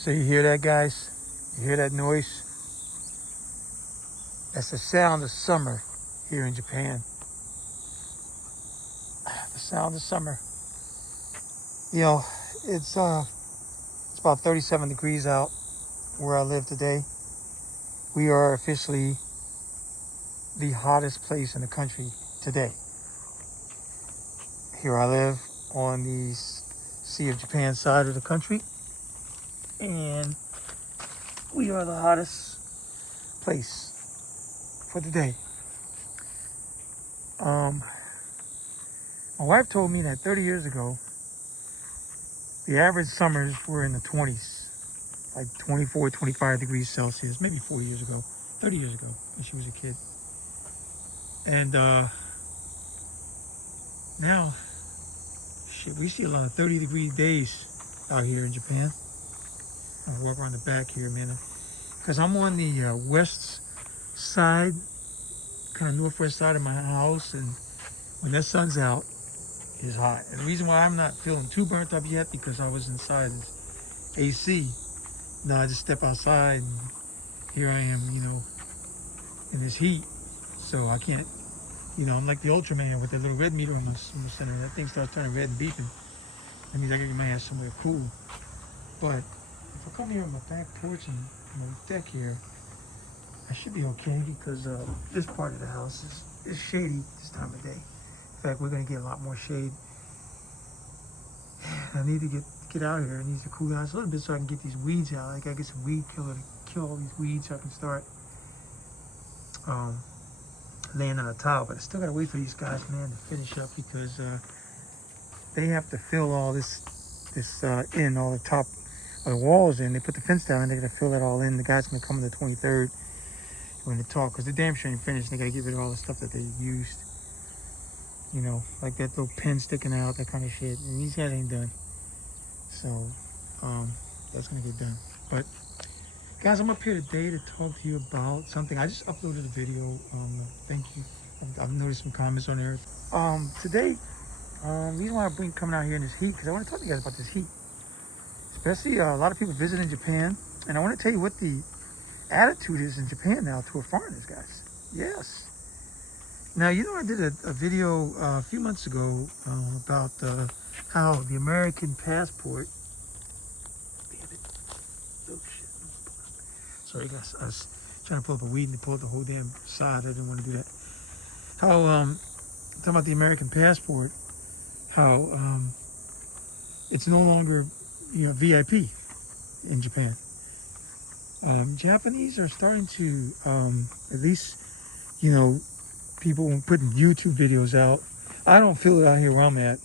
So you hear that, guys? You hear that noise? That's the sound of summer here in Japan. The sound of summer. You know, it's about 37 degrees out where I live today. We are officially the hottest place in the country today. Here I live on the Sea of Japan side of the country, and we are the hottest place for the day. My wife told me that 30 years ago, the average summers were in the 20s, like 24, 25 degrees Celsius, maybe 4 years ago, 30 years ago, when she was a kid. And now, shit, we see a lot of 30-degree days out here in Japan. I'll walk around the back here, man, because I'm on the west side, kind of northwest side of my house, and when that sun's out, it's hot. And the reason why I'm not feeling too burnt up yet, because I was inside this AC. Now I just step outside, and here I am, you know, in this heat. So I can't, you know, I'm like the Ultraman with the little red meter on my center. That thing starts turning red and beeping. That means I gotta get my ass somewhere cool. But if I come here on my back porch and my deck here, I should be okay, because this part of the house is shady this time of day. In fact, we're gonna get a lot more shade. I need to get out here. It needs to cool down a little bit so I can get these weeds out. I gotta get some weed killer to kill all these weeds so I can start laying on a tile. But I still gotta wait for these guys, man, to finish up, because they have to fill all this in, all the top of the walls in. They put the fence down and they're gonna fill that all in. The guy's gonna come on the 23rd when they talk, because the damn sure ain't finished. They gotta get rid of all the stuff that they used. You know, like that little pin sticking out, that kind of shit. And these guys ain't done. So, that's gonna get done. But, guys, I'm up here today to talk to you about something. I just uploaded a video. Thank you. I've noticed some comments on there. Today, the reason why I'm coming out here in this heat, because I want to talk to you guys about this heat. Especially a lot of people visiting Japan. And I want to tell you what the attitude is in Japan now toward foreigners, guys. Yes. Now, you know, I did a video a few months ago about how the American passport... Damn it. Oh, shit. Sorry, guys. I was trying to pull up a weed and they pulled the whole damn side. I didn't want to do that. How, talking about the American passport, how it's no longer, you know, VIP in Japan. Japanese are starting to, at least, you know, people putting YouTube videos out. I don't feel it out here where I'm at,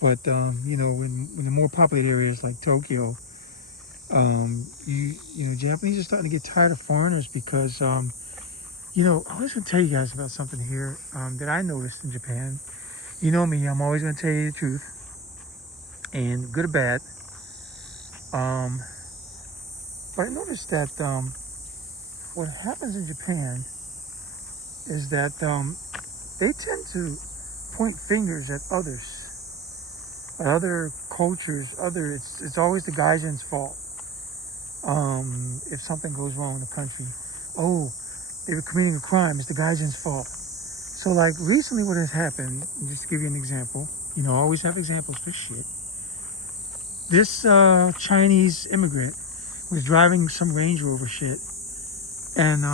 but you know, in the more populated areas like Tokyo, you know, Japanese are starting to get tired of foreigners, because you know, I was gonna tell you guys about something here that I noticed in Japan. You know me, I'm always gonna tell you the truth, and good or bad. But I noticed that what happens in Japan is that they tend to point fingers at others, at other cultures, it's always the Gaijin's fault. If something goes wrong in the country, oh, they were committing a crime, it's the Gaijin's fault. So like recently what has happened, just to give you an example, you know, I always have examples for shit. This Chinese immigrant was driving some Range Rover shit, and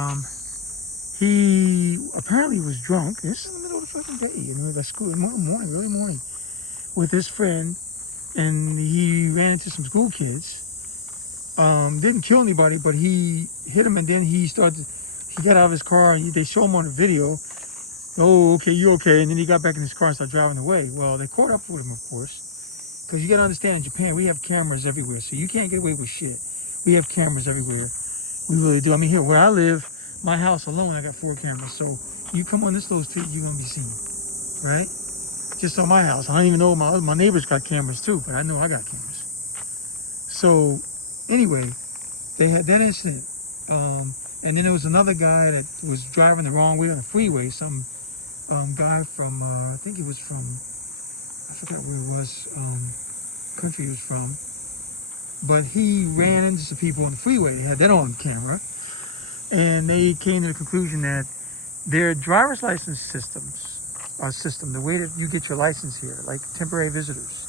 he apparently was drunk. This is in the middle of the fucking day, you know, at school, morning, early morning, with his friend, and he ran into some school kids. Didn't kill anybody, but he hit him, and then he got out of his car, and they show him on the video. Oh, okay, you okay? And then he got back in his car and started driving away. Well, they caught up with him, of course, because you got to understand, in Japan, we have cameras everywhere, so you can't get away with shit. We have cameras everywhere. We really do. I mean, here where I live, my house alone, I got 4 cameras. So you come on this little street, you're gonna be seen, right? Just on my house. I don't even know my neighbors got cameras too, but I know I got cameras. So anyway, they had that incident, and then there was another guy that was driving the wrong way on the freeway. Some guy from I think he was from, I forgot where it was, country he was from. but he ran into some people on the freeway. They had that on camera, and they came to the conclusion that their driver's license system, the way that you get your license here, like temporary visitors,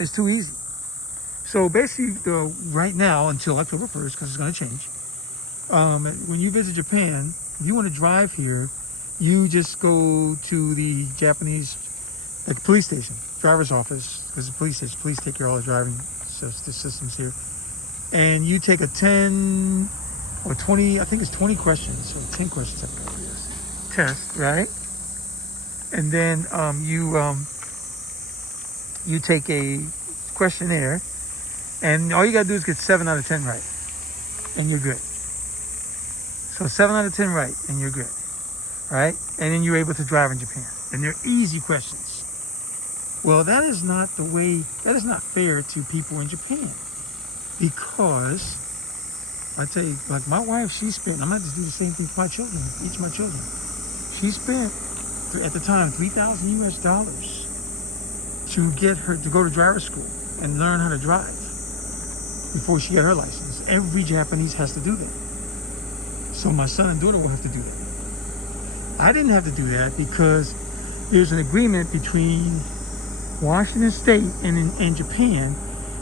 is too easy. So basically, right now until October 1st, because it's going to change, when you visit Japan, if you want to drive here, you just go to the Japanese, like police station, driver's office, because the police take care of all the driving systems here, and you take a 10 or 20, I think it's 20 questions, or 10 questions, I forgot what it is, test, right? And then you take a questionnaire, and all you gotta do is get 7 out of 10 right, and you're good. So 7 out of 10 right, and you're good, right? And then you're able to drive in Japan, and they're easy questions. Well, that is not fair to people in Japan, because I tell you, like my wife, she spent, I'm going to have to do the same thing for my children, each of my children. She spent, at the time, $3,000 US to get her to go to driver's school and learn how to drive before she got her license. Every Japanese has to do that. So my son and daughter will have to do that. I didn't have to do that because there's an agreement between Washington State and Japan,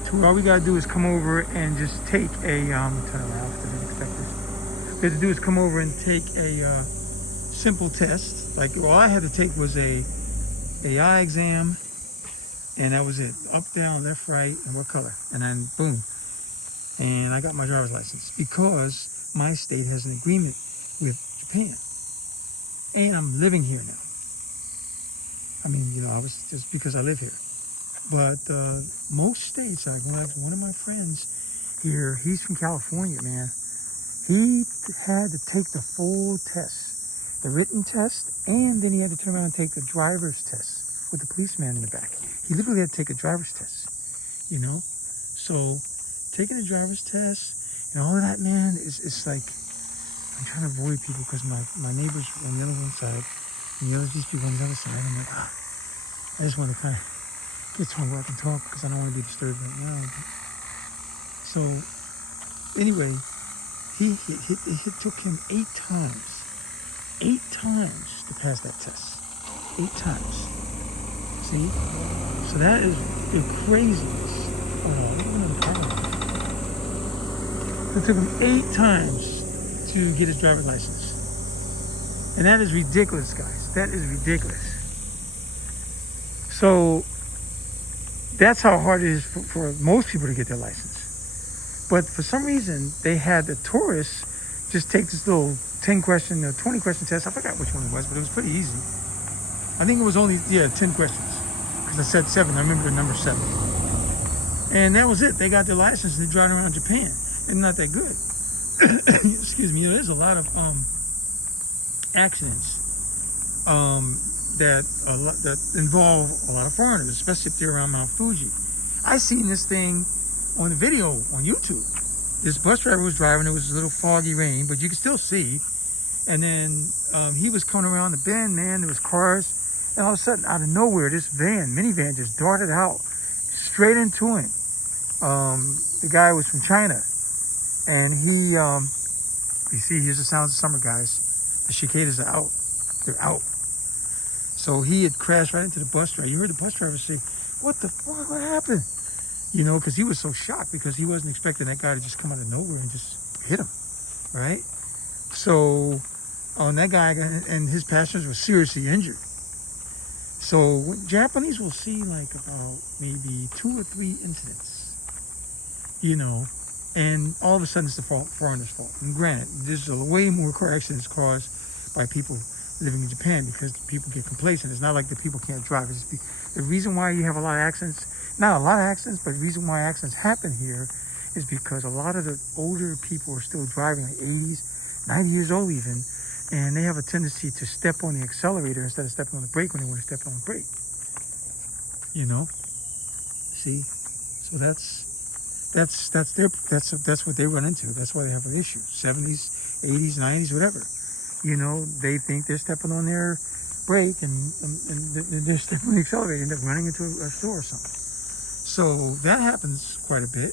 to where all we gotta do is come over and just take a turn around because I didn't expect this. What we have to do is come over and take a simple test. Like all I had to take was a eye exam, and that was it. Up, down, left, right, and what color, and then boom, and I got my driver's license because my state has an agreement with Japan, and I'm living here now. I mean, you know, I was just because I live here. But most states, like one of my friends here, he's from California, man. He had to take the full test, the written test, and then he had to turn around and take the driver's test with the policeman in the back. He literally had to take a driver's test, you know? So taking the driver's test and all of that, man, it's like, I'm trying to avoid people because my neighbors on the other one side, and the other, these people on the other side, I'm like, I just want to kind of get somewhere I can talk because I don't want to be disturbed right now. So anyway, it took him 8 times to pass that test. 8 times. See? So that is the craziness. It took him 8 times to get his driver's license. And that is ridiculous, guys. That is ridiculous. So that's how hard it is for most people to get their license. But for some reason, they had the tourists just take this little 10 question or 20 question test. I forgot which one it was, but it was pretty easy. I think it was only, 10 questions. Because I said 7. I remember the number 7. And that was it. They got their license and they're driving around Japan. And not that good. Excuse me. There's a lot of accidents that involve a lot of foreigners, especially if they're around Mount Fuji. I seen this thing on the video on YouTube. This bus driver was driving. It was a little foggy rain, but you could still see. And then he was coming around the bend, man. There was cars, and all of a sudden, out of nowhere, this minivan, just darted out straight into him. The guy was from China, and he, you see, here's the sounds of summer, guys. The cicadas are out. They're out. So he had crashed right into the bus driver. You heard the bus driver say, what happened? You know, because he was so shocked because he wasn't expecting that guy to just come out of nowhere and just hit him, right? So that guy and his passengers were seriously injured. So Japanese will see like about maybe 2 or 3 incidents, you know, and all of a sudden it's the foreigner's fault. And granted, there's way more car accidents caused by people living in Japan because people get complacent. It's not like the people can't drive. The reason why you have a lot of accidents, not a lot of accidents, but the reason why accidents happen here is because a lot of the older people are still driving, like 80s, 90 years old even, and they have a tendency to step on the accelerator instead of stepping on the brake when they want to step on the brake. You know? See? So that's what they run into. That's why they have an issue. 70s, 80s, 90s, whatever. You know, they think they're stepping on their brake and they're stepping on the accelerator and they're running into a store or something. So that happens quite a bit.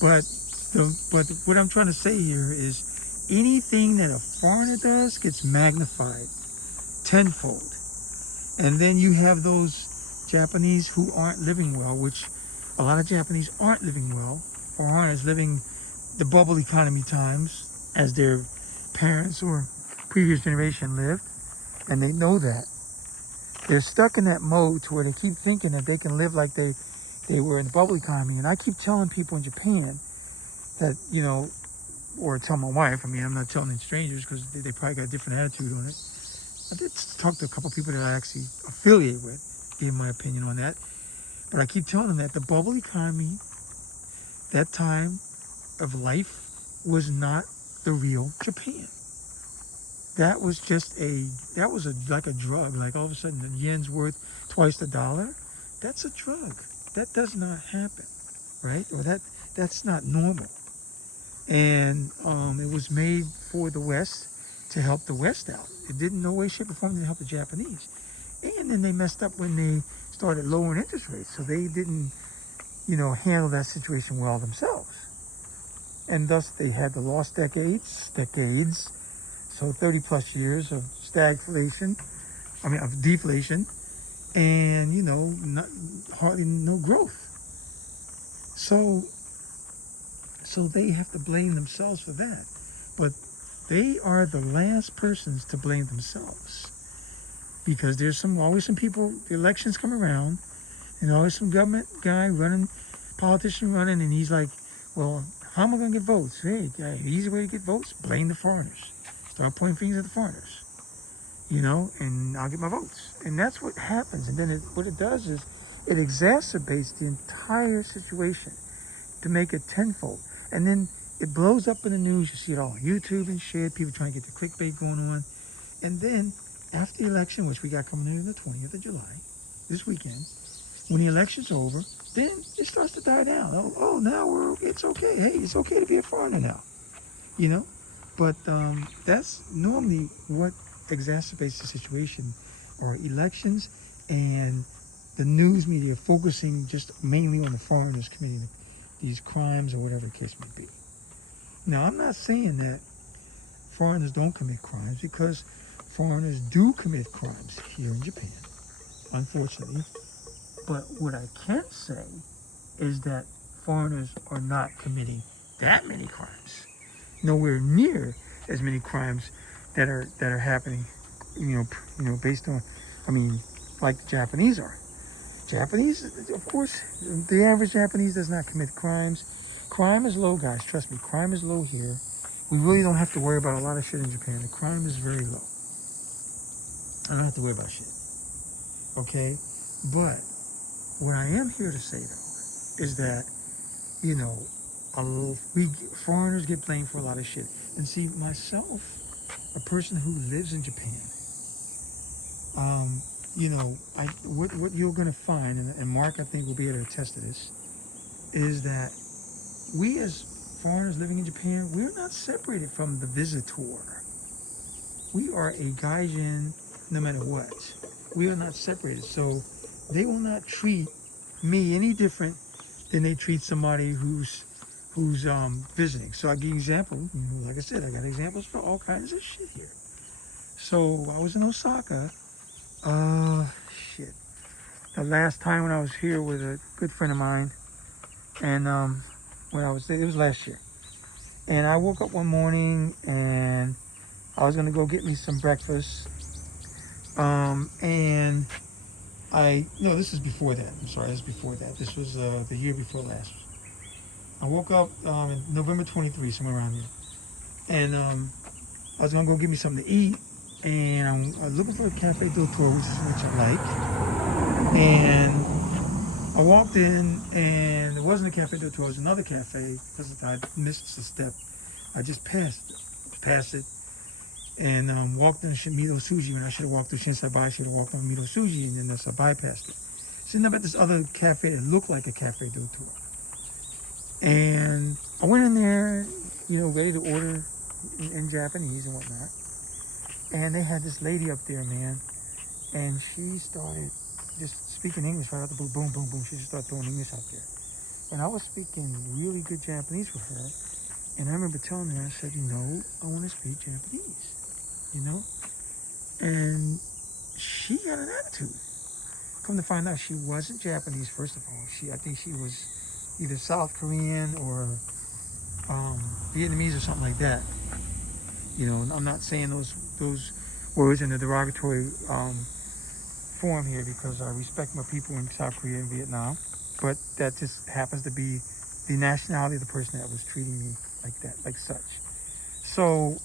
But what I'm trying to say here is anything that a foreigner does gets magnified tenfold. And then you have those Japanese who aren't living well, which a lot of Japanese aren't living well. Foreigners living the bubble economy times as their parents or previous generation lived, and they know that. They're stuck in that mode to where they keep thinking that they can live like they were in the bubble economy. And I keep telling people in Japan that, you know, or tell my wife, I mean, I'm not telling strangers because they probably got a different attitude on it. I did talk to a couple people that I actually affiliate with, gave my opinion on that. But I keep telling them that the bubble economy, that time of life, was not the real Japan. That was just like a drug. Like all of a sudden the yen's worth twice the dollar. That's a drug. That does not happen, right? Or that's not normal. And it was made for the West to help the West out. It didn't no way, shape, or form to help the Japanese. And then they messed up when they started lowering interest rates. So they didn't, you know, handle that situation well themselves. And thus they had the lost decades, so 30 plus years of of deflation, and, you know, hardly no growth. So they have to blame themselves for that. But they are the last persons to blame themselves. Because there's always some people, the elections come around, and always some government guy politician running, and he's like, well, how am I going to get votes? Hey, easy way to get votes, blame the foreigners. Start pointing fingers at the foreigners. You know, and I'll get my votes. And that's what happens. And then what it does is it exacerbates the entire situation to make it tenfold. And then it blows up in the news. You see it all on YouTube and shit. People trying to get the clickbait going on. And then after the election, which we got coming in the 20th of July, this weekend, when the election's over, then it starts to die down. Oh, now it's okay. Hey, it's okay to be a foreigner now, you know? But that's normally what exacerbates the situation, are elections and the news media focusing just mainly on the foreigners committing these crimes or whatever the case may be. Now, I'm not saying that foreigners don't commit crimes, because foreigners do commit crimes here in Japan, unfortunately. But what I can say is that foreigners are not committing that many crimes. Nowhere near as many crimes that are happening, you know, based on, I mean, like the Japanese are. Japanese, of course, the average Japanese does not commit crimes. Crime is low, guys. Trust me, crime is low here. We really don't have to worry about a lot of shit in Japan. The crime is very low. I don't have to worry about shit. Okay? But what I am here to say, though, is that, you know, foreigners get blamed for a lot of shit. And see, myself, a person who lives in Japan, you know, what you're going to find, and Mark, I think, will be able to attest to this, is that we as foreigners living in Japan, we're not separated from the visitor. We are a gaijin no matter what. We are not separated. So they will not treat me any different than they treat somebody who's visiting. So I give you an example. You know, like I said, I got examples for all kinds of shit here. So I was in Osaka. The last time when I was here with a good friend of mine, and when I was there, it was last year. And I woke up one morning and I was gonna go get me some breakfast. And this is before that. I'm sorry, this is before that. This was the year before last. I woke up in November 23, somewhere around here. And I was gonna go get me something to eat. And I'm looking for a Cafe del Toro, which I like. And I walked in, and it wasn't a Cafe del Toro, it was another cafe, because I missed a step. I just passed it, and walked in Mito Suji, when I should have walked through Shinsaibai. I should have walked on Mito Suji, and then I bypassed it. So ended up at this other cafe that looked like a Cafe del Toro. And I went in there, you know, ready to order in Japanese and whatnot. And they had this lady up there, man, and she started just speaking English right out the blue. Boom, boom, boom. She just started throwing English out there. And I was speaking really good Japanese with her. And I remember telling her, I said, I want to speak Japanese, And she had an attitude. Come to find out, she wasn't Japanese, first of all. I think she was either South Korean or Vietnamese or something like that. I'm not saying those words in a derogatory form here because I respect my people in South Korea and Vietnam. But that just happens to be the nationality of the person that was treating me like that, like such. So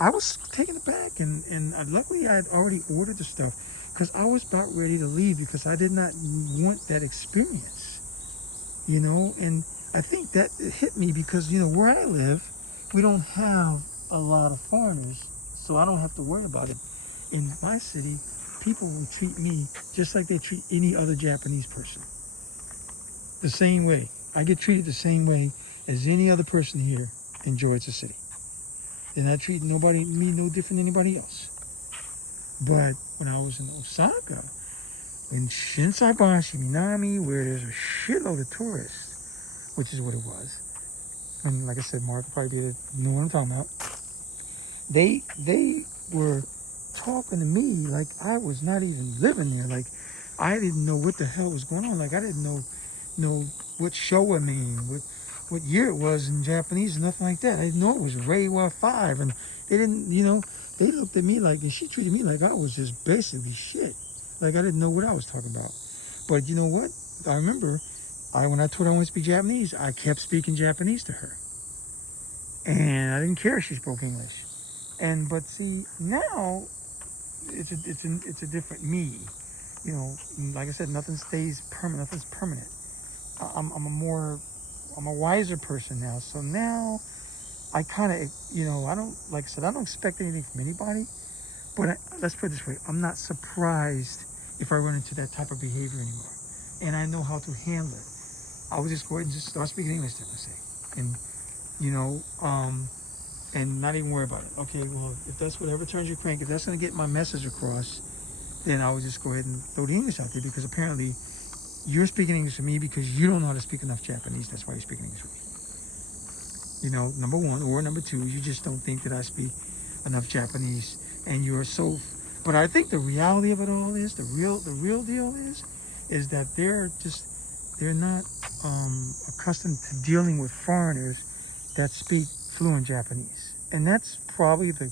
I was taken aback, and luckily I had already ordered the stuff because I was about ready to leave because I did not want that experience, and I think that it hit me because, where I live, we don't have a lot of foreigners, so I don't have to worry about it. In my city, people will treat me just like they treat any other Japanese person. The same way. I get treated the same way as any other person here in Georgia City. And I treat me no different than anybody else. But when I was in Osaka, in Shinsaibashi, Minami, where there's a shitload of tourists, which is what it was. And like I said, Mark will probably be able to know what I'm talking about. They were talking to me like I was not even living there. Like I didn't know what the hell was going on. Like I didn't know what Showa mean, what year it was in Japanese, and nothing like that. I didn't know it was Reiwa 5, and they didn't, they looked at me like, and she treated me like I was just basically shit. Like I didn't know what I was talking about. But you know what? I remember when I told her I wanted to speak Japanese, I kept speaking Japanese to her. And I didn't care if she spoke English. But see, now it's a different me. Like I said, nothing stays permanent. Nothing's permanent. I'm a wiser person now. So now I kind of, I don't expect anything from anybody. But let's put it this way. I'm not surprised if I run into that type of behavior anymore. And I know how to handle it. I would just go ahead and just start speaking English to them, let's say. And, and not even worry about it. Okay, well, if that's whatever turns your crank, if that's going to get my message across, then I would just go ahead and throw the English out there because apparently you're speaking English to me because you don't know how to speak enough Japanese. That's why you're speaking English with me. Number one, or number two, you just don't think that I speak enough Japanese, and you're so. But I think the reality of it all is the real deal is that they're not accustomed to dealing with foreigners that speak fluent Japanese, and that's probably the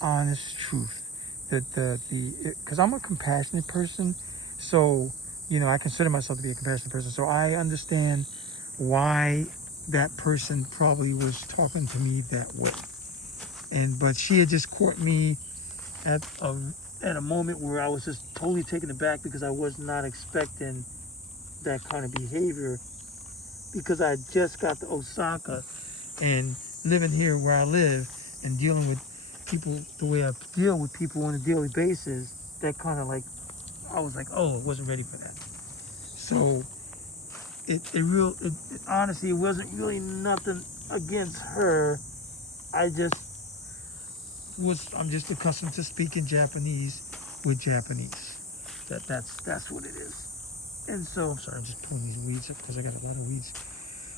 honest truth. Because I'm a compassionate person, so I consider myself to be a compassionate person, so I understand why that person probably was talking to me that way. But she had just caught me at a moment where I was just totally taken aback because I was not expecting that kind of behavior, because I just got to Osaka and living here where I live and dealing with people the way I deal with people on a daily basis. That kind of I was like, oh, I wasn't ready for that. So honestly, it wasn't really nothing against her. I'm just accustomed to speaking Japanese with Japanese. That's what it is. And so, I'm sorry, I'm just pulling these weeds up because I got a lot of weeds.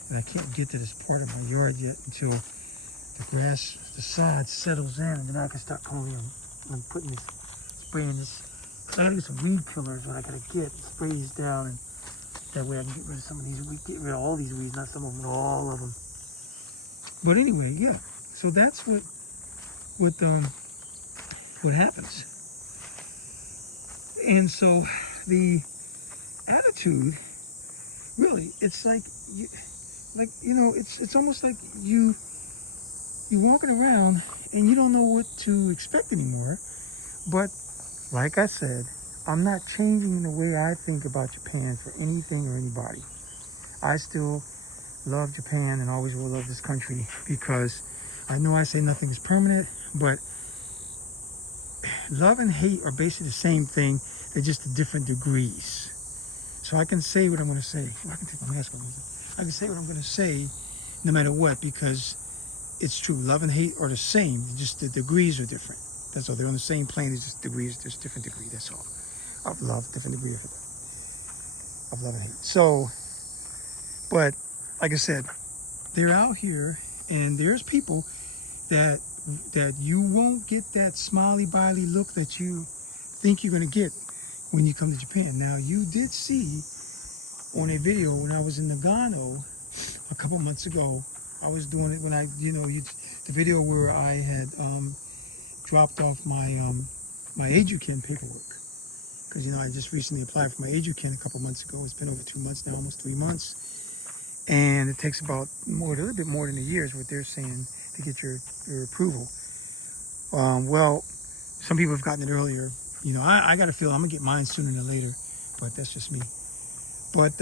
And I can't get to this part of my yard yet until the grass, the sod settles in, and then I can start coming in and spraying this. So I gotta get some weed killers when I gotta get spray these down, and that way I can get rid of some of these weeds, get rid of all these weeds, not some of them, but all of them. But anyway, yeah. So that's what happens. And so the attitude, really, it's like it's almost like you're walking around and you don't know what to expect anymore. But like I said, I'm not changing the way I think about Japan for anything or anybody. I still love Japan and always will love this country, because I know I say nothing is permanent, but love and hate are basically the same thing. They're just at different degrees. So I can say what I'm going to say. Well, I can take my mask off. I can say what I'm going to say no matter what, because it's true. Love and hate are the same. Just the degrees are different. That's all. They're on the same plane. It's just degrees. There's different degrees. That's all. Of love, different degree of love and hate. So, but like I said, they're out here, and there's people that you won't get that smiley biley look that you think you're going to get when you come to Japan. Now, you did see on a video when I was in Nagano a couple months ago. I was doing it when the video where I had dropped off my my Edukin paperwork, because I just recently applied for my Edukin a couple months ago. It's been over 2 months now, almost 3 months, and it takes about a little bit more than a year is what they're saying to get your approval. Well, some people have gotten it earlier. I got to feel I'm gonna get mine sooner than later, but that's just me. But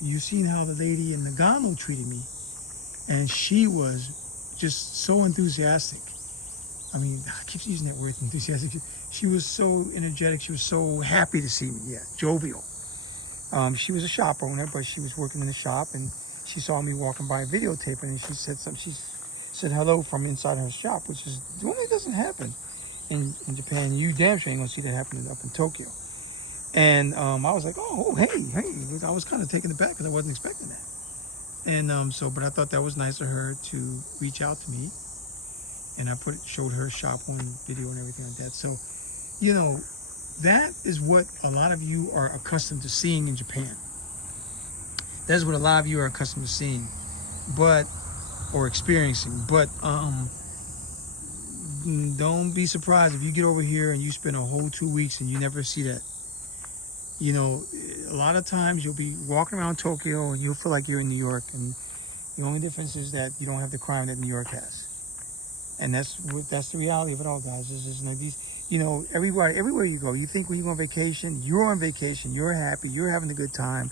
you've seen how the lady in Nagano treated me, and she was just so enthusiastic. I mean, I keep using that word, enthusiastic. She was so energetic. She was so happy to see me. Yeah, jovial. She was a shop owner, but she was working in the shop, and she saw me walking by videotaping, and she said something. She said hello from inside her shop, which is normally doesn't happen in Japan. You damn sure ain't gonna see that happening up in Tokyo. And I was like, oh, hey. I was kind of taken aback because I wasn't expecting that. And but I thought that was nice of her to reach out to me. And I showed her shop on video and everything like that. So, that is what a lot of you are accustomed to seeing in Japan. That's what a lot of you are accustomed to seeing, or experiencing. But don't be surprised if you get over here and you spend a whole 2 weeks and you never see that. A lot of times you'll be walking around Tokyo and you'll feel like you're in New York, and the only difference is that you don't have the crime that New York has. And that's the reality of it all, guys. Everywhere you go, you think when you go on vacation, you're happy, you're having a good time,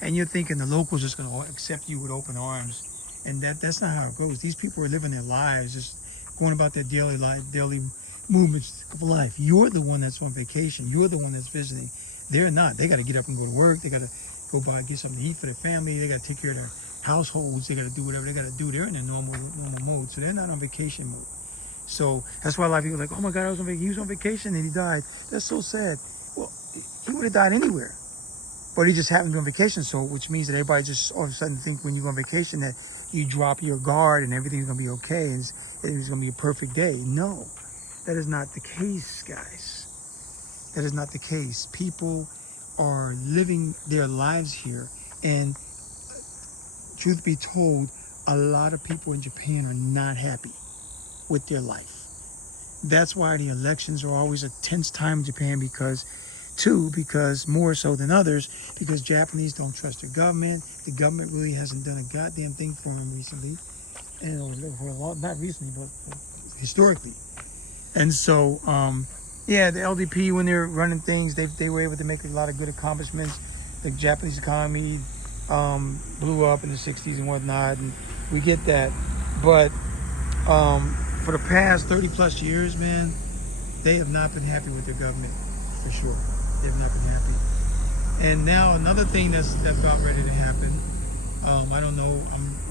and you're thinking the locals just going to accept you with open arms. And that's not how it goes. These people are living their lives, just going about their daily movements of life. You're the one that's on vacation. You're the one that's visiting. They're not. They got to get up and go to work. They got to go get something to eat for their family. They got to take care of their households. They got to do whatever they got to do. They're in their normal mode, so they're not on vacation mode. So that's why a lot of people are like, oh my God, he was on vacation and he died. That's so sad. Well, he would have died anywhere, but he just happened to be on vacation. So, which means that everybody just all of a sudden think when you go on vacation that you drop your guard and everything's gonna be okay and it's gonna be a perfect day. No, that is not the case, guys. That is not the case. People are living their lives here, and truth be told, a lot of people in Japan are not happy with their life. That's why the elections are always a tense time in Japan, because more so than others, because Japanese don't trust their government. The government really hasn't done a goddamn thing for them recently, not recently, but historically. And so, the LDP, when they're running things, they were able to make a lot of good accomplishments. The Japanese economy blew up in the 60s and whatnot, and we get that. But for the past 30 plus years, man, they have not been happy with their government, for sure. They have not been happy. And now another thing that's about ready to happen, I don't know,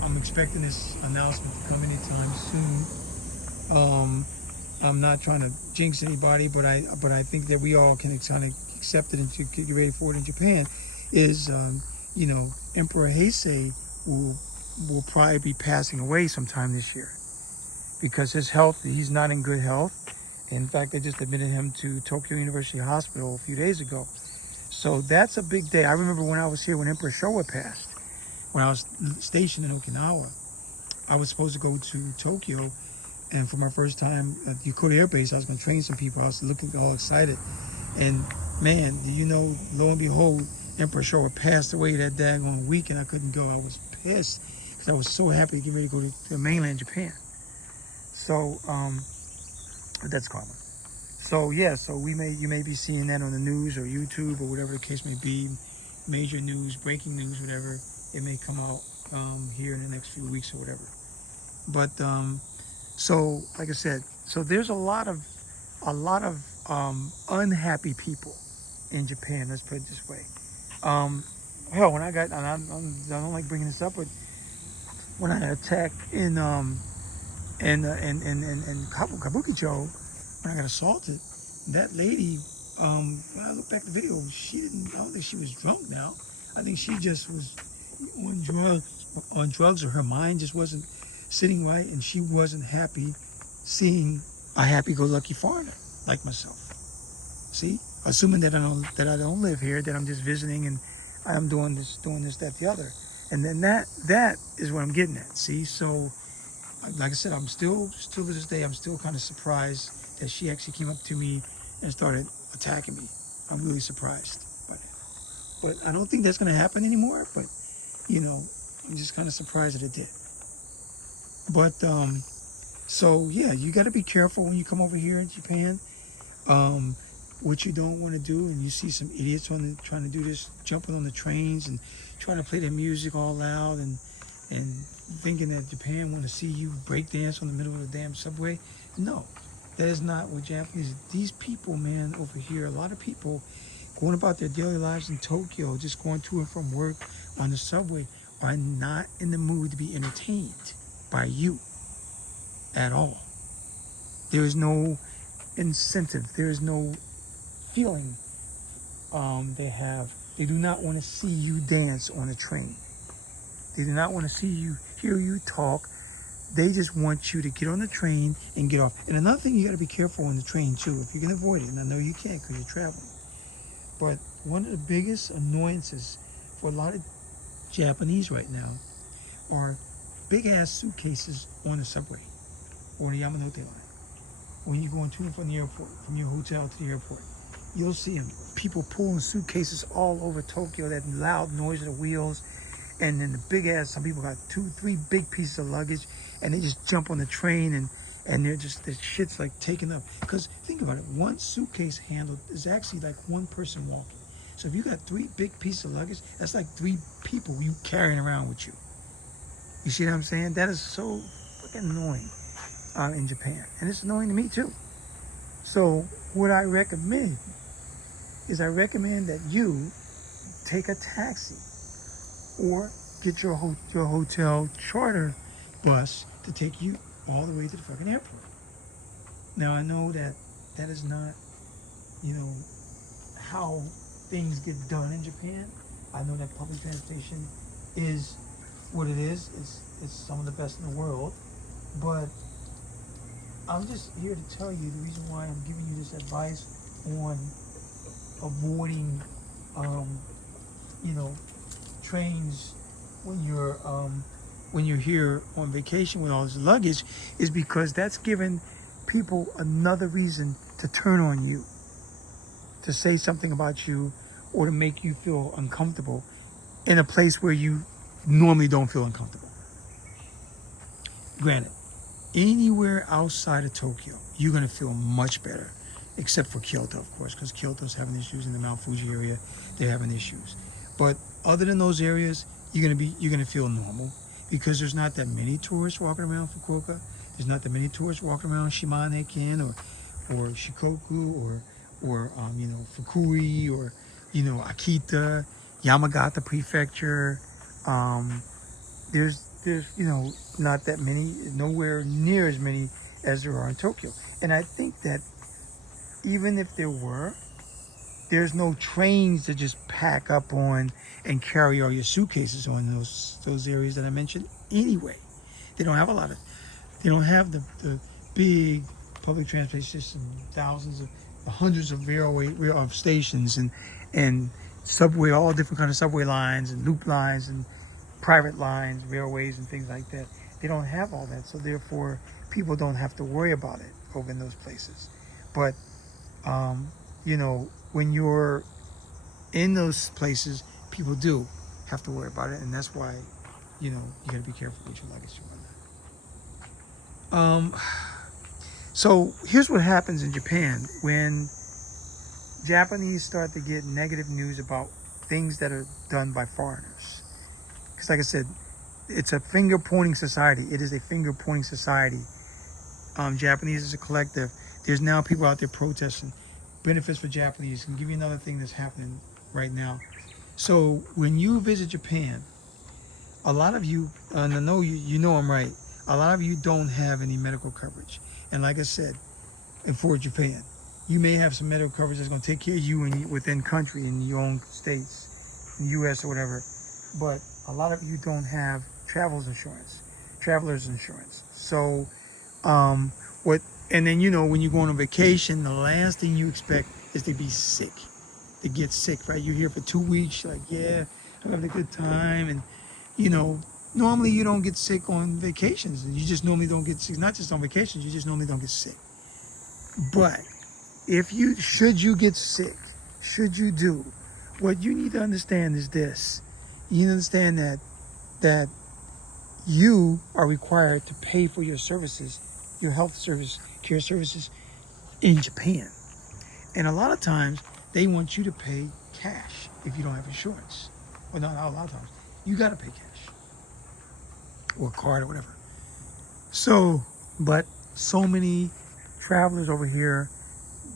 I'm expecting this announcement to come anytime soon. I'm not trying to jinx anybody, but I think that we all can kind of accept it and get ready for it in Japan. Is Emperor Heisei will probably be passing away sometime this year, because his health, he's not in good health. In fact, they just admitted him to Tokyo University Hospital a few days ago. So that's a big day. I remember when I was here when Emperor Showa passed, when I was stationed in Okinawa. I was supposed to go to Tokyo, and for my first time at Yokota Air Base, I was going to train some people. I was looking all excited. And man, lo and behold, Emperor Showa passed away that daggone week, and I couldn't go. I was pissed because I was so happy to get ready to go to mainland Japan. So that's karma. So yeah, so you may be seeing that on the news or YouTube or whatever the case may be, major news, breaking news, whatever. It may come out here in the next few weeks or whatever. But so like I said, so there's a lot of unhappy people in Japan. Let's put it this way. Hell, when I got, and I don't like bringing this up, but when I got attacked in Kabukicho, when I got assaulted, that lady when I look back at the video, I don't think she was drunk now. I think she just was on drugs, or her mind just wasn't sitting right, and she wasn't happy seeing a happy-go-lucky foreigner like myself. See, assuming that I don't live here, that I'm just visiting and I'm doing this, that, the other, and then that is what I'm getting at. See, so like I said, I'm still to this day, I'm still kind of surprised that she actually came up to me and started attacking me. I'm really surprised, but I don't think that's going to happen anymore. But I'm just kind of surprised that it did. But so yeah, you got to be careful when you come over here in Japan. What you don't want to do, and you see some idiots trying to do this, jumping on the trains and trying to play their music all loud and thinking that Japan want to see you break dance on the middle of the damn subway. No, that is not what Japanese. These people, man, over here, a lot of people going about their daily lives in Tokyo, just going to and from work on the subway, are not in the mood to be entertained by you at all. There is no incentive. There is no feeling they do not want to see you dance on a train. They do not want to hear you talk. They just want you to get on the train and get off. And another thing, you got to be careful on the train too, if you can avoid it. And I know you can't because you're traveling. But one of the biggest annoyances for a lot of Japanese right now are big ass suitcases on the subway or the Yamanote line. When you're going to and from the airport, from your hotel to the airport, you'll see them. People pulling suitcases all over Tokyo, that loud noise of the wheels, and then the big ass, some people got 2-3 big pieces of luggage, and they just jump on the train, and they're just, the shit's like taken up. Because think about it, one suitcase handle is actually like one person walking. So if you got 3 big pieces of luggage, that's like 3 people you carrying around with you. You see what I'm saying? That is so fucking annoying in Japan. And it's annoying to me too. So what I recommend is that you take a taxi or get your hotel charter bus to take you all the way to the fucking airport. Now I know that is not, how things get done in Japan. I know that public transportation is what it is. It's some of the best in the world. But I'm just here to tell you the reason why I'm giving you this advice on avoiding, trains when you're here on vacation with all this luggage, is because that's giving people another reason to turn on you, to say something about you, or to make you feel uncomfortable in a place where you normally don't feel uncomfortable. Granted, anywhere outside of Tokyo, you're going to feel much better, except for Kyoto, of course, because Kyoto's having issues. In the Mount Fuji area, they're having issues. But other than those areas, you're gonna feel normal, because there's not that many tourists walking around Fukuoka. There's not that many tourists walking around Shimane-ken or Shikoku or Fukui or Akita, Yamagata Prefecture. There's not that many, nowhere near as many as there are in Tokyo. And I think that even if there were, there's no trains to just pack up on and carry all your suitcases on those areas that I mentioned anyway. They don't have they don't have the big public transportation system, hundreds of railway stations and subway, all different kind of subway lines and loop lines and private lines, railways and things like that. They don't have all that, so therefore people don't have to worry about it over in those places. But when you're in those places, people do have to worry about it, and that's why, you got to be careful with your luggage and whatnot. So here's what happens in Japan when Japanese start to get negative news about things that are done by foreigners. Because like I said, it's a finger-pointing society. It is a finger-pointing society. Japanese as a collective. There's now people out there protesting benefits for Japanese. And give you another thing that's happening right now. So when you visit Japan, a lot of you, and I know you know I'm right, a lot of you don't have any medical coverage. And like I said, for Japan, you may have some medical coverage that's going to take care of you within country in your own states, in the U.S. or whatever. But a lot of you don't have traveler's insurance. So, and then, when you're going on vacation, the last thing you expect is to be sick, to get sick, right? You're here for 2 weeks, you're like, yeah, I'm having a good time. And, normally you don't get sick on vacations. And you just normally don't get sick, not just on vacations, you just normally don't get sick. But should you get sick, what you need to understand is this. You need to understand that you are required to pay for your services, your care services in Japan. And a lot of times they want you to pay cash if you don't have insurance. Well, not a lot of times. You got to pay cash or card or whatever. But so many travelers over here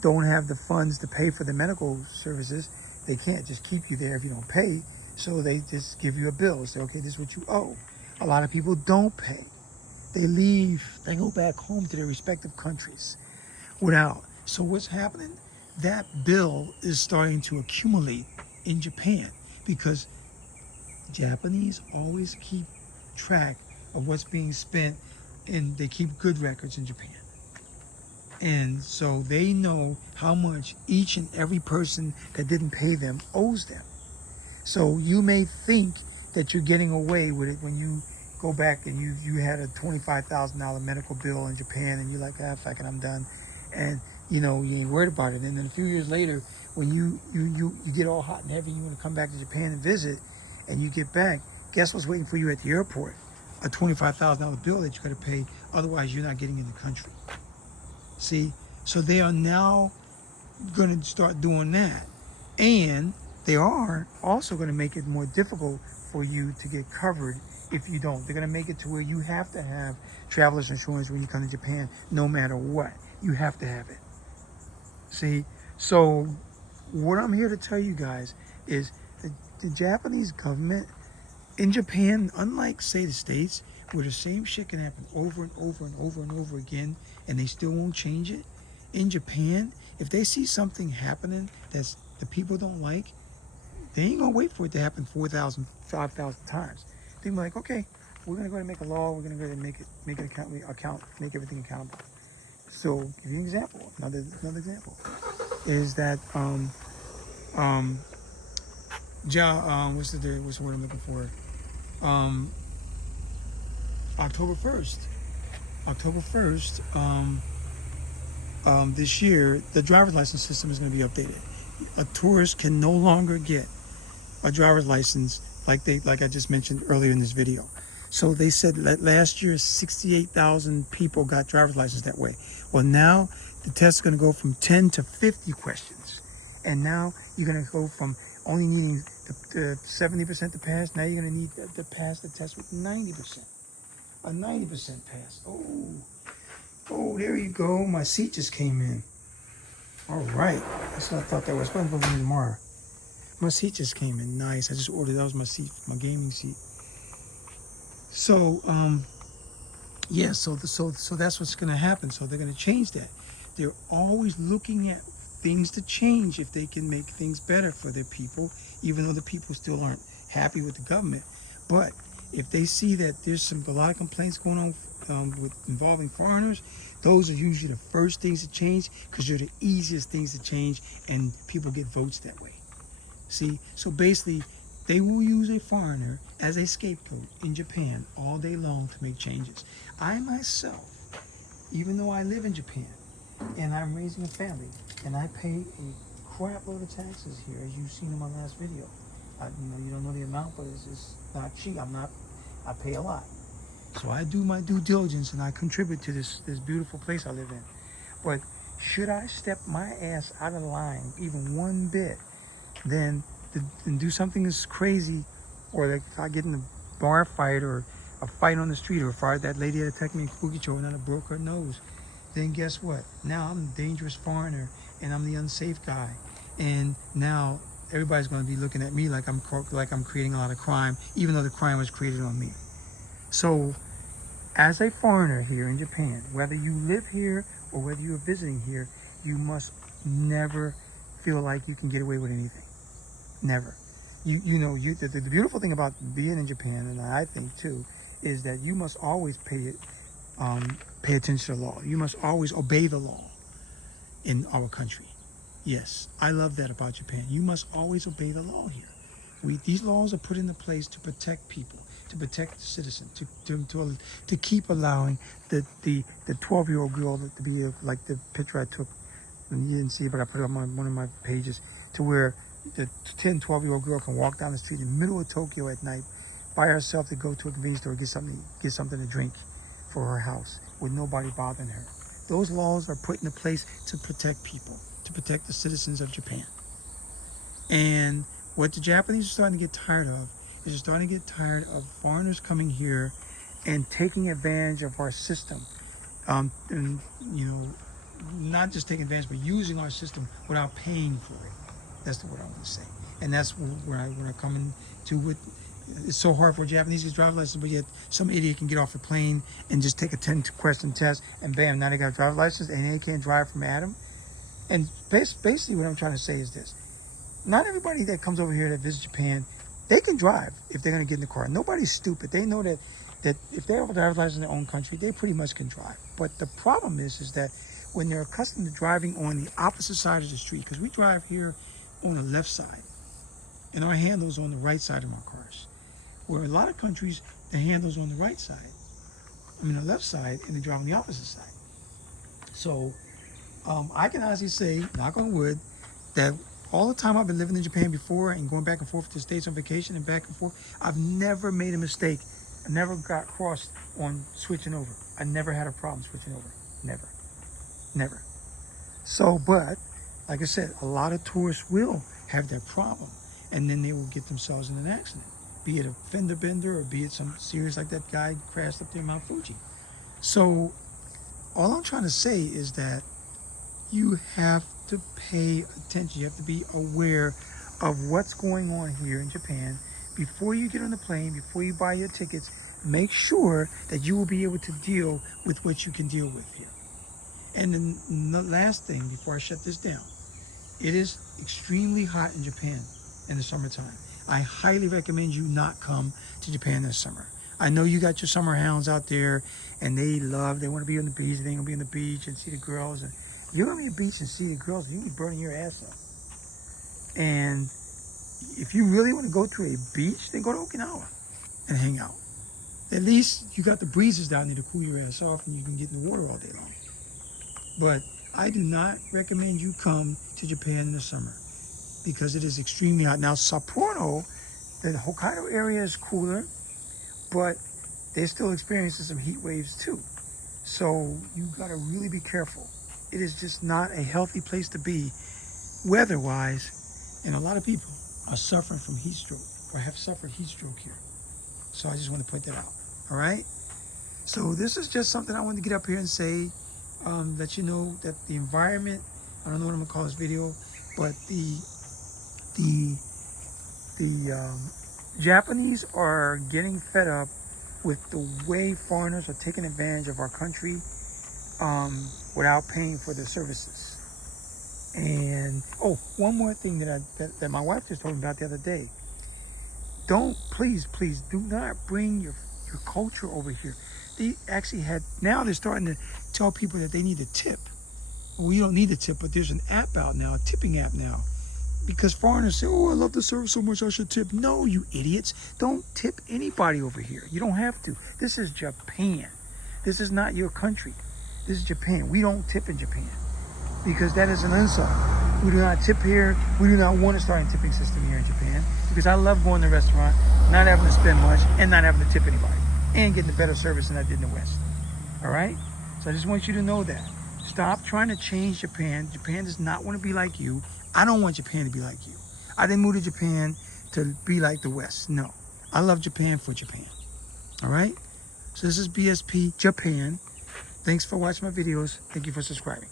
don't have the funds to pay for the medical services. They can't just keep you there if you don't pay. So they just give you a bill. Say, okay, this is what you owe. A lot of people don't pay. They leave. They go back home to their respective countries without. So what's happening? That bill is starting to accumulate in Japan because Japanese always keep track of what's being spent, and they keep good records in Japan. And so they know how much each and every person that didn't pay them owes them. So you may think that you're getting away with it when you go back and you had a $25,000 medical bill in Japan, and you're like, fuck it, I'm done. And you ain't worried about it. And then a few years later, when you get all hot and heavy, you want to come back to Japan and visit, and you get back, guess what's waiting for you at the airport? A $25,000 bill that you got to pay. Otherwise, you're not getting in the country. See? So they are now going to start doing that. And they are also going to make it more difficult for you to get covered if you don't. They're going to make it to where you have to have traveler's insurance when you come to Japan, no matter what. You have to have it. See? So what I'm here to tell you guys is the Japanese government in Japan, unlike, say, the States, where the same shit can happen over and over and over and over again, and they still won't change it. In Japan, if they see something happening that's the people don't like, they ain't gonna wait for it to happen 4,000, 5,000 times. They're like, okay, we're gonna go ahead and make a law. We're gonna go ahead and make everything accountable. So, give you an example. Another example is that what's the word I'm looking for? October 1st, this year, the driver's license system is going to be updated. A tourist can no longer get a driver's license like I just mentioned earlier in this video. So they said that last year, 68,000 people got driver's license that way. Well, now the test is going to go from 10 to 50 questions. And now you're going to go from only needing the 70% to pass. Now you're going to need to pass the test with 90%. A 90% pass. Oh, there you go. My seat just came in. All right. That's what I thought that was. I'm going to go in tomorrow. My seat just came in. Nice. I just ordered. That was my seat, my gaming seat. So, yeah. So that's what's going to happen. So they're going to change that. They're always looking at things to change if they can make things better for their people, even though the people still aren't happy with the government. But if they see that there's a lot of complaints going on with involving foreigners, those are usually the first things to change because they're the easiest things to change, and people get votes that way. See, so basically, they will use a foreigner as a scapegoat in Japan all day long to make changes. I myself, even though I live in Japan and I'm raising a family and I pay a crap load of taxes here, as you've seen in my last video. You don't know the amount, but it's not cheap. I pay a lot. So I do my due diligence and I contribute to this beautiful place I live in. But should I step my ass out of line even one bit, then do something that's crazy, or like if I get in a bar fight or a fight on the street, or if that lady had attacked me in Fukicho and I broke her nose, then guess what? Now I'm a dangerous foreigner and I'm the unsafe guy. And now everybody's going to be looking at me like I'm creating a lot of crime, even though the crime was created on me. So, as a foreigner here in Japan, whether you live here or whether you're visiting here, you must never feel like you can get away with anything. Never. The beautiful thing about being in Japan, and I think too, is that you must always pay attention to the law. You must always obey the law in our country. Yes, I love that about Japan. You must always obey the law here. These laws are put into place to protect people, to protect the citizen, to keep allowing the 12-year-old girl to be like the picture I took. And you didn't see it, but I put it on one of my pages, to where the 10, 12-year-old girl can walk down the street in the middle of Tokyo at night by herself to go to a convenience store, get something to drink for her house with nobody bothering her. Those laws are put into place to protect people, to protect the citizens of Japan. And what the Japanese are starting to get tired of is they're starting to get tired of foreigners coming here and taking advantage of our system. And not just taking advantage, but using our system without paying for it. That's what I want to say. And that's where I come into with. It's so hard for a Japanese to get a driver's license, but yet some idiot can get off a plane and just take a 10-question test, and bam, now they got a driver's license, and they can't drive from Adam. And basically what I'm trying to say is this. Not everybody that comes over here that visits Japan, they can drive if they're going to get in the car. Nobody's stupid. They know that if they have a driver's license in their own country, they pretty much can drive. But the problem is that when they're accustomed to driving on the opposite side of the street, because we drive here on the left side, and our handle's on the right side of our cars. Where a lot of countries, the handle's on the right side, the left side, and they drive on the opposite side. So I can honestly say, knock on wood, that all the time I've been living in Japan before and going back and forth to the States on vacation and back and forth, I've never made a mistake. I never got crossed on switching over. I never had a problem switching over. Never. So, but, like I said, a lot of tourists will have that problem, and then they will get themselves in an accident. Be it a fender bender, or be it something serious like that guy crashed up there in Mount Fuji. So all I'm trying to say is that you have to pay attention. You have to be aware of what's going on here in Japan. Before you get on the plane, before you buy your tickets, make sure that you will be able to deal with what you can deal with here. And then the last thing before I shut this down, it is extremely hot in Japan in the summertime. I highly recommend you not come to Japan this summer. I know you got your summer hounds out there, and they want to be on the beach, and they want to be on the beach and see the girls. And you're going to be on the beach and see the girls, you'll be burning your ass up. And if you really want to go to a beach, then go to Okinawa and hang out. At least you got the breezes down there to cool your ass off, and you can get in the water all day long. But I do not recommend you come to Japan in the summer, because it is extremely hot. Now, Sapporo, the Hokkaido area is cooler, but they're still experiencing some heat waves too. So you gotta really be careful. It is just not a healthy place to be weather-wise, and a lot of people are suffering from heat stroke, or have suffered heat stroke here. So I just want to point that out, all right? So this is just something I wanted to get up here and say, let you know that the environment, I don't know what I'm gonna call this video, but the Japanese are getting fed up with the way foreigners are taking advantage of our country without paying for their services. And one more thing that my wife just told me about the other day. Please do not bring your culture over here. They actually now they're starting to tell people that they need a tip. Well, you don't need a tip, but there's an app out now, a tipping app now. Because foreigners say, I love the service so much, I should tip. No, you idiots. Don't tip anybody over here. You don't have to. This is Japan. This is not your country. This is Japan. We don't tip in Japan, because that is an insult. We do not tip here. We do not want to start a tipping system here in Japan, because I love going to a restaurant, not having to spend much, and not having to tip anybody, and getting a better service than I did in the West. All right? So I just want you to know that. Stop trying to change Japan. Japan does not want to be like you. I don't want Japan to be like you. I didn't move to Japan to be like the West. No. I love Japan for Japan. All right? So this is BSP Japan. Thanks for watching my videos. Thank you for subscribing.